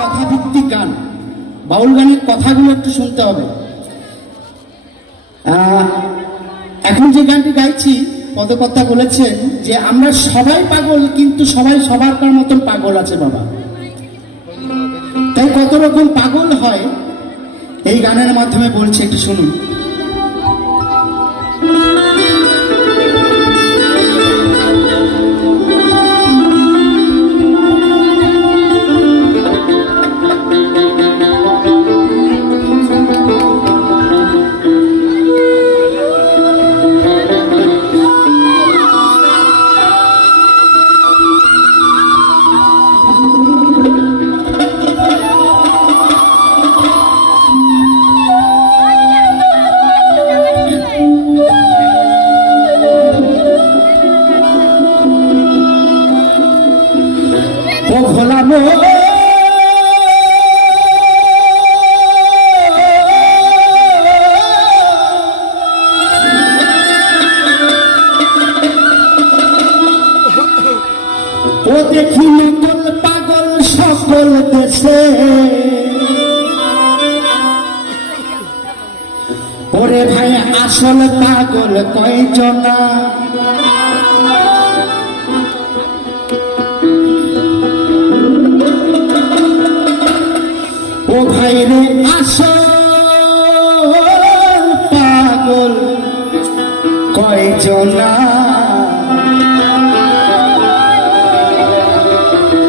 কথাভিত্তিক গান, বাউল গানের কথাগুলো একটু শুনতে হবে। এখন যে গানটি গাইছি পদকর্তা বলেছেন যে আমরা সবাই পাগল, কিন্তু সবাই সবার মতন পাগল আছে বাবা। তাই কত রকম পাগল হয় এই গানের মাধ্যমে বলছে, একটু শুনুন। ও দেখি নকল পাগল সকল দেশে, ওরে ভাই আসল পাগল কয়জনা। ও ভাই রে আসল পাগল কয়জনা।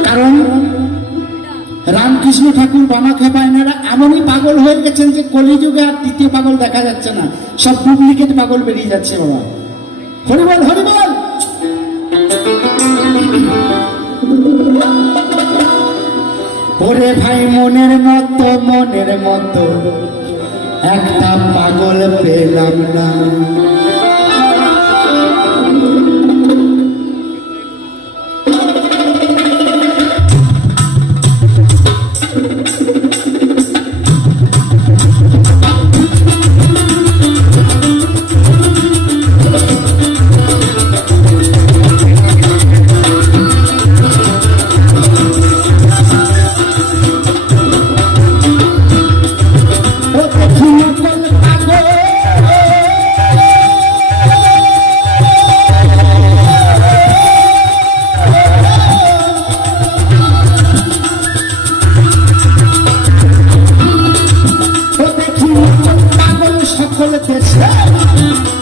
কারণ রামকৃষ্ণ ঠাকুর বামাখ্যাপা এনারা এমনই পাগল হয়ে গেছেন যে কলিযুগে আর তৃতীয় পাগল দেখা যাচ্ছে না, সব ডুপ্লিকেট পাগল বেরিয়ে যাচ্ছে বাবা। হরিবল হরিবল। ওরে ভাই মনের মতো একটা পাগল পেলাম না।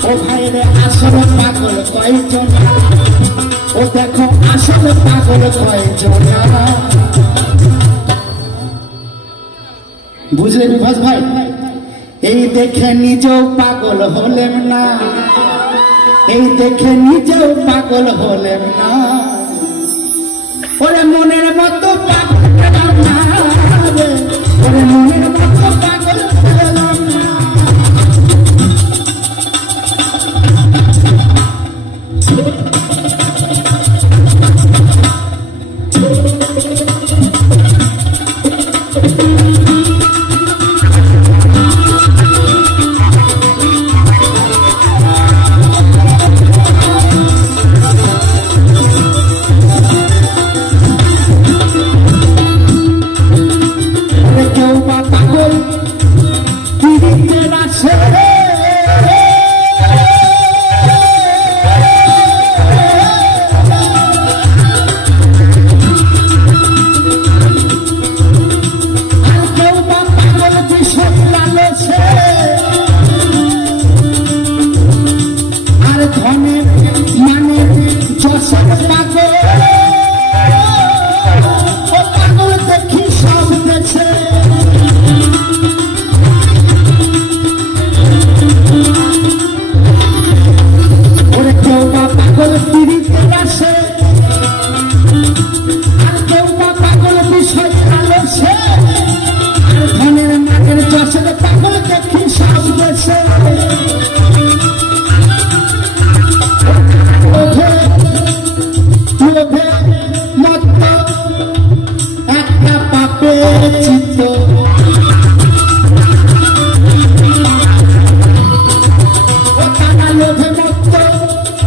ও ভাই রে আসল পাগল কয়জনা, ও দেখো আসল পাগল কয়জনা। বুঝলে বিভাস ভাই? এই দেখে নিজেও পাগল হলেম না, এই দেখে নিজেও পাগল হলেম না। ওরে মনের মতো পাগল পেলাম না রে, ওরে মনের মতো পাগল পেলাম না।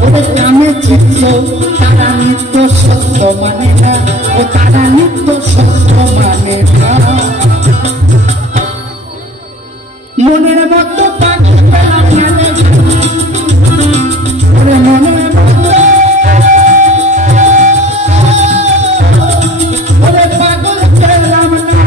ওরে কামে চিত্ত তারা নিত্য সত্য মানে না, ও তারা নিত্য সত্য মানে না। মনের মতো পাগল পেলাম না রে, ওরে মনের মতো ওরে পাগল পেলাম না।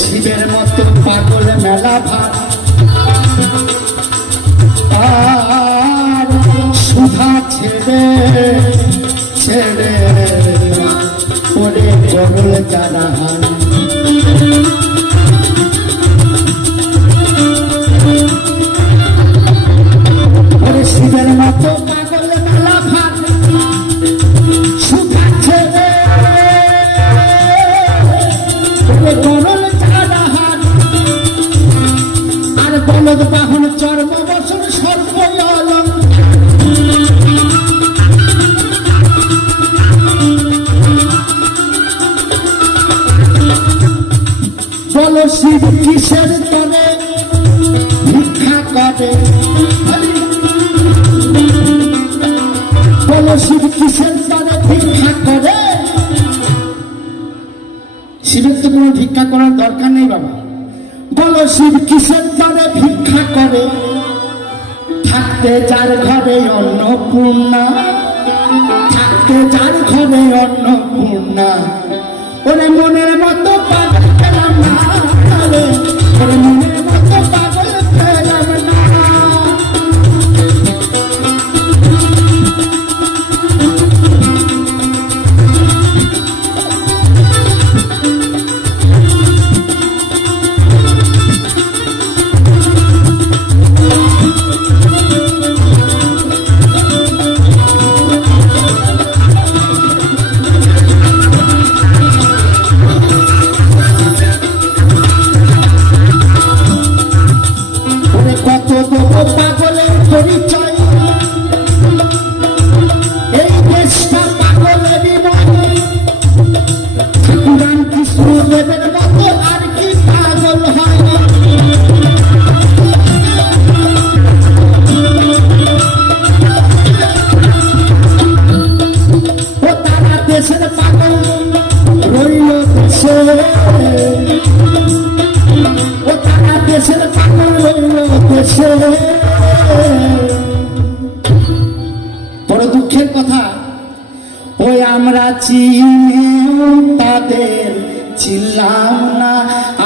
শিবের মতো পাগল মেলা ভাত আর সুধা ছেড়ে ছেড়ে ওরে গরল যারা হান। ওরে শিবের মতো পাগল মেলা ভাত সুধা ছেড়ে ওরে গরল বলদ বাহন চর্ম বসন সর্ব বল শিব কিসের তরে ভিক্ষা করে, বল শিব কিসের তরে ভিক্ষা করে। শিবের তো কোনো ভিক্ষা করার দরকার নেই বাবা। বলো শিব কিসের তরে ভিক্ষা করে, থাকতে যার ঘরে অন্নপূর্ণা, থাকতে যার ঘরে অন্নপূর্ণা। ওরে মনের মতো পাগল পেলাম না রে, ওরে মনের মতো পাগল পেলাম না। পাগলের পরিচয় এই দেশটা পাগলেরই নয়, ঠাকুরান কৃষ্ণদেবের মতো আর কি পাগল হয়। ও তারা দেশের পাগল রইল দেশে, ও তারা দেশের পাগল রইল দেশে। বড় দুঃখের কথা, ওই আমরা চিনেও তাদের চিনলাম না,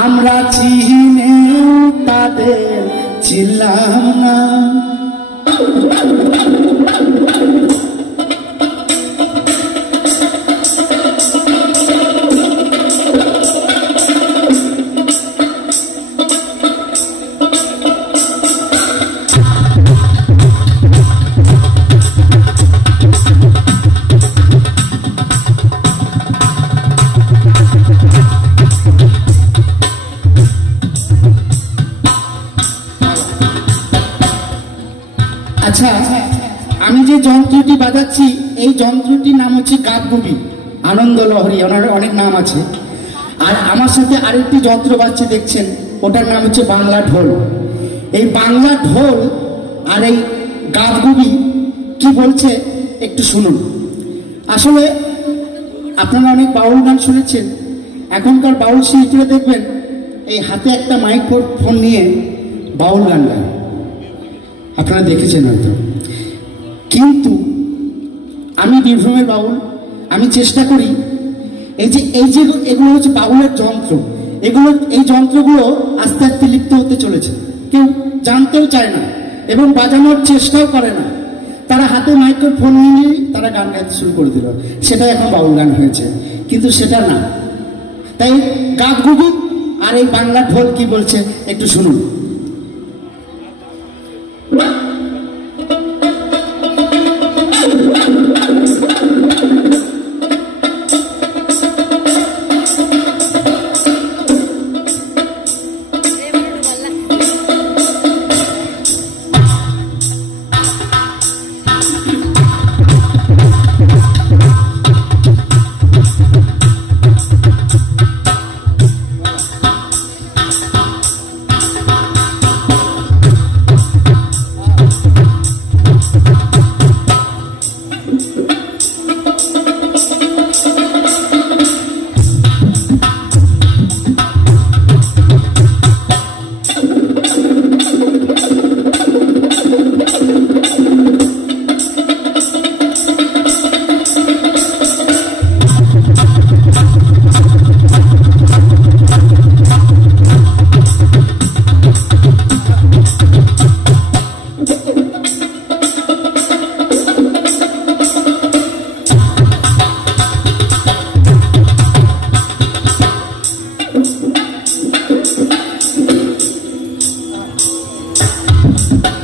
আমরা চিনেও তাদের চিনলাম না। আচ্ছা, আমি যে যন্ত্রটি বাজাচ্ছি এই যন্ত্রটির নাম হচ্ছে গাবগুবি, আনন্দ লহরী, ওনার অনেক নাম আছে। আর আমার সাথে আরেকটি যন্ত্র বাজছে দেখছেন, ওটার নাম হচ্ছে বাংলা ঢোল। এই বাংলা ঢোল আর এই গাবগুবি কি বলছে একটু শুনুন। আসলে আপনারা অনেক বাউল গান শুনেছেন, এখনকার বাউল শিল্পীরা দেখবেন এই হাতে একটা মাইক্রোফোন নিয়ে বাউল গান গায়, আপনারা দেখেছেন হয়তো। কিন্তু আমি বীরভূমের বাউল, আমি চেষ্টা করি এই যে এগুলো হচ্ছে বাউলের যন্ত্র, এই যন্ত্রগুলো আস্তে আস্তে লিপ্ত হতে চলেছে, কেউ জানতেও চায় না এবং বাজানোর চেষ্টাও করে না। তারা হাতে মাইক্রোফোন নিয়ে তারা গান গাইতে শুরু করে দিল, সেটা এখন বাউল গান হয়েছে, কিন্তু সেটা না। তাই গাবগুবি আর এই বাংলা ঢোল কি বলছে একটু শুনুন। বাবা।